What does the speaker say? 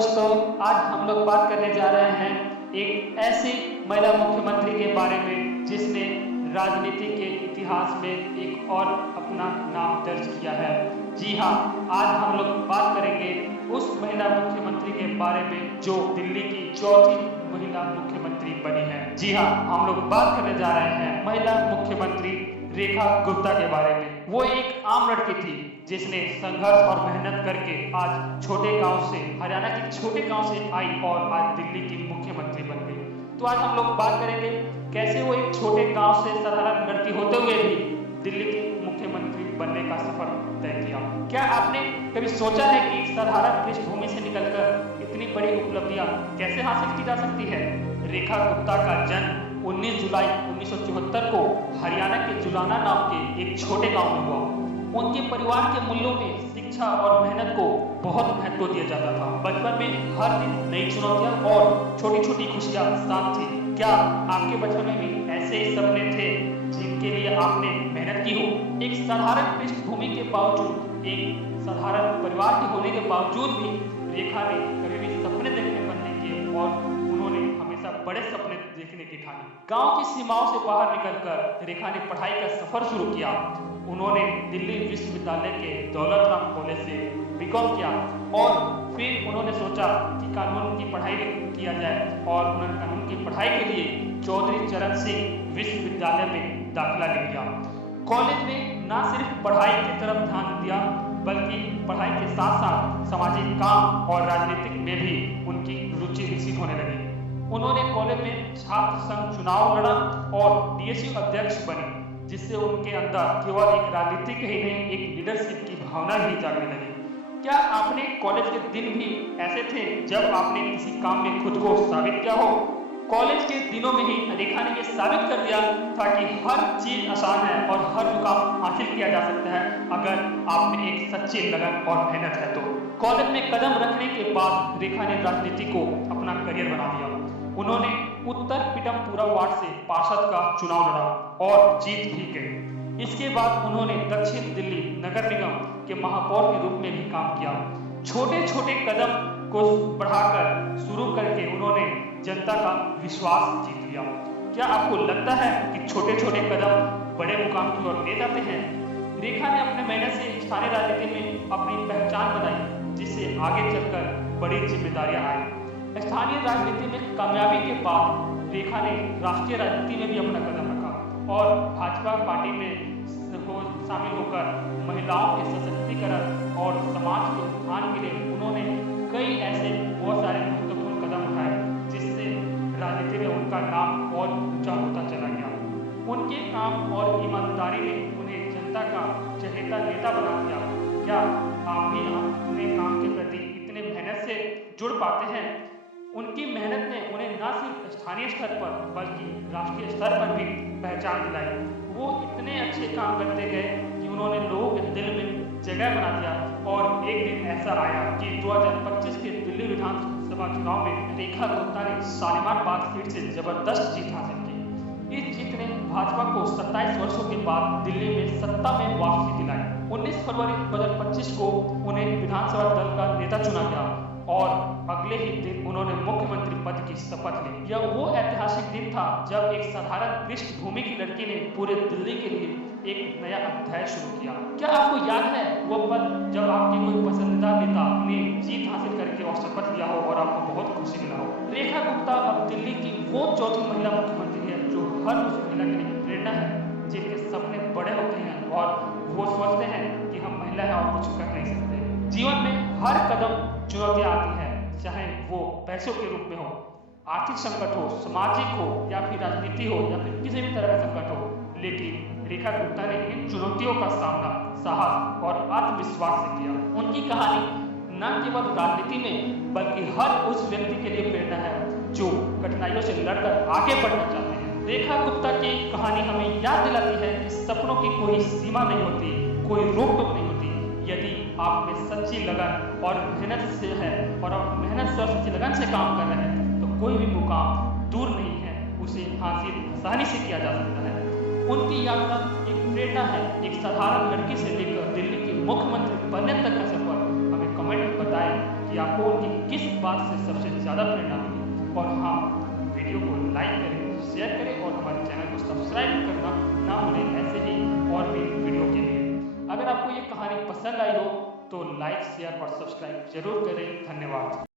दोस्तों, आज हम लोग बात करने जा रहे हैं एक ऐसी महिला मुख्यमंत्री के बारे में जिसने राजनीति के इतिहास में एक और अपना नाम दर्ज किया है। जी हाँ, आज हम लोग बात करेंगे उस महिला मुख्यमंत्री के बारे में जो दिल्ली की चौथी महिला मुख्यमंत्री बनी है। जी हाँ, हम लोग बात करने जा रहे हैं महिला मुख्यमंत्री रेखा गुप्ता के बारे में। वो एक आम लड़की थी जिसने संघर्ष और मेहनत करके आज छोटे गांव से, हरियाणा के छोटे गांव से आई और आज दिल्ली की मुख्यमंत्री बन गई। तो आज हम लोग बात करेंगे कैसे वो एक छोटे गांव से साधारण लड़की होते हुए भी दिल्ली की मुख्यमंत्री बनने का सफर तय किया। क्या आपने कभी सोचा है कि साधारण पृष्ठभूमि से निकलकर इतनी बड़ी उपलब्धियां कैसे हासिल की जा सकती है? रेखा गुप्ता का जन्म 19 जुलाई 1974 को हरियाणा के जुलाना नाम के एक छोटे गांव में हुआ। उनके परिवार के मूल्यों में शिक्षा और मेहनत को बहुत महत्व दिया जाता था। बचपन में हर दिन नई चुनौतियां और छोटी छोटी खुशियां साथ थी। क्या आपके बचपन में भी ऐसे ही सपने थे जिनके लिए आपने मेहनत की हो? एक साधारण पृष्ठभूमि के बावजूद, एक साधारण परिवार के होने के बावजूद भी रेखा ने कभी भी सपने देखने बंद नहीं किए और उन्होंने हमेशा बड़े सपने देखने की ठानी। गांव की सीमाओं से बाहर निकलकर रेखा ने पढ़ाई का सफर शुरू किया। उन्होंने दिल्ली विश्वविद्यालय के दौलत राम कॉलेज से बीकॉम किया और फिर उन्होंने सोचा कि कानून की पढ़ाई किया जाए और उन्होंने कानून की पढ़ाई के लिए चौधरी चरण सिंह विश्वविद्यालय में दाखिला ले लिया। कॉलेज में न सिर्फ पढ़ाई की तरफ ध्यान दिया बल्कि पढ़ाई के साथ साथ सामाजिक काम और राजनीतिक में भी उनकी रुचि विकसित होने लगी। उन्होंने कॉलेज में छात्र संघ चुनाव लड़ा और डीएसयू अध्यक्ष बने, जिससे उनके अंदर केवल एक राजनीतिक ही नहीं, एक लीडरशिप की भावना ही जागने लगी। क्या आपने कॉलेज के दिन भी ऐसे थे जब आपने किसी काम में खुद को साबित किया हो? कॉलेज के दिनों में ही रेखा ने यह साबित कर दिया था कि हर चीज आसान है और हर मुकाम हासिल किया जा सकता है अगर आप में एक सच्ची लगन और मेहनत है तो। कॉलेज में कदम रखने के बाद रेखा ने राजनीति को अपना करियर बना लिया। उन्होंने उत्तर पिटमपुरा वार्ड से पार्षद का चुनाव लड़ा और जीत भी गए। इसके बाद उन्होंने दक्षिण दिल्ली नगर निगम के महापौर के रूप में भी काम किया। छोटे छोटे कदम को बढ़ाकर शुरू करके उन्होंने जनता का विश्वास जीत लिया। क्या आपको लगता है कि छोटे छोटे कदम बड़े मुकाम की ओर ले जाते हैं? रेखा ने अपने मेहनत से स्थानीय राजनीति में अपनी पहचान बनाई, जिससे आगे चलकर बड़ी जिम्मेदारियां आई। स्थानीय राजनीति में कामयाबी के बाद रेखा ने राष्ट्रीय राजनीति में भी अपना कदम रखा और भाजपा पार्टी में शामिल होकर महिलाओं के सशक्तिकरण और समाज के उत्थान के लिए उन्होंने कई ऐसे बहुत सारे महत्वपूर्ण कदम उठाए, जिससे राजनीति में उनका नाम और ऊंचा होता चला गया। उनके काम और ईमानदारी ने उन्हें जनता का चहेता नेता बना दिया। क्या आप भी अपने काम के प्रति इतने मेहनत से जुड़ पाते हैं? उनकी मेहनत ने उन्हें न सिर्फ स्थानीय स्तर पर बल्कि राष्ट्रीय स्तर पर भी पहचान दिलाई। वो इतने अच्छे काम करते गए कि उन्होंने लोगों के दिल में जगह बना दिया और एक दिन ऐसा आया कि 2025 के दिल्ली विधानसभा चुनाव में रेखा गुप्ता ने शालीमार बाग सीट से जबरदस्त जीत हासिल की। इस जीत ने भाजपा को 27 वर्षों के बाद दिल्ली में सत्ता में वापसी दिलाई। 19 फरवरी 2025 को उन्हें विधानसभा दल का नेता चुना गया और अगले ही दिन उन्होंने मुख्यमंत्री पद की शपथ ली। यह वो ऐतिहासिक दिन था जब एक साधारण पृष्ठभूमि की लड़की ने पूरे दिल्ली के लिए एक नया अध्याय शुरू किया। क्या आपको याद है वो पल जब आपके कोई पसंदीदा नेता ने जीत हासिल करके और शपथ लिया हो और आपको बहुत खुशी मिला हो? रेखा गुप्ता अब दिल्ली की वो चौथी महिला मुख्यमंत्री है जो हर उस महिला के लिए प्रेरणा है जिनके सपने बड़े होते हैं और वो सोचते हैं कि हम महिला है और कुछ कर नहीं सकते। जीवन में हर कदम चुनौतियां आती है, चाहे वो पैसों के रूप में हो, आर्थिक संकट हो, सामाजिक हो या फिर राजनीति हो या फिर किसी भी तरह का संकट हो, लेकिन रेखा गुप्ता ने इन चुनौतियों का सामना साहस और आत्मविश्वास से किया। उनकी कहानी न केवल राजनीति में बल्कि हर उस व्यक्ति के लिए प्रेरणा है जो कठिनाइयों से लड़कर आगे बढ़ना चाहते हैं। रेखा गुप्ता की कहानी हमें याद दिलाती है कि सपनों की कोई सीमा नहीं होती, कोई रोक टोक नहीं होती। यदि आप में सच्ची लगन और मेहनत से है और आप मेहनत से और सच्ची लगन से काम कर रहे हैं तो कोई भी मुकाम दूर नहीं है, उसे हासिल आसानी से किया जा सकता है। उनकी यात्रा एक प्रेरणा है। एक साधारण लड़की से लेकर दिल्ली के मुख्यमंत्री बनने तक का सफर। हमें कमेंट में बताएं कि आपको उनकी किस बात से सबसे ज़्यादा प्रेरणा मिली। और हाँ, वीडियो को लाइक करें, शेयर करें और हमारे चैनल को सब्सक्राइब करना ना भूलें ऐसे ही और भी वीडियो के लिए। अगर आपको ये कहानी पसंद आई हो तो लाइक, शेयर और सब्सक्राइब जरूर करें। धन्यवाद।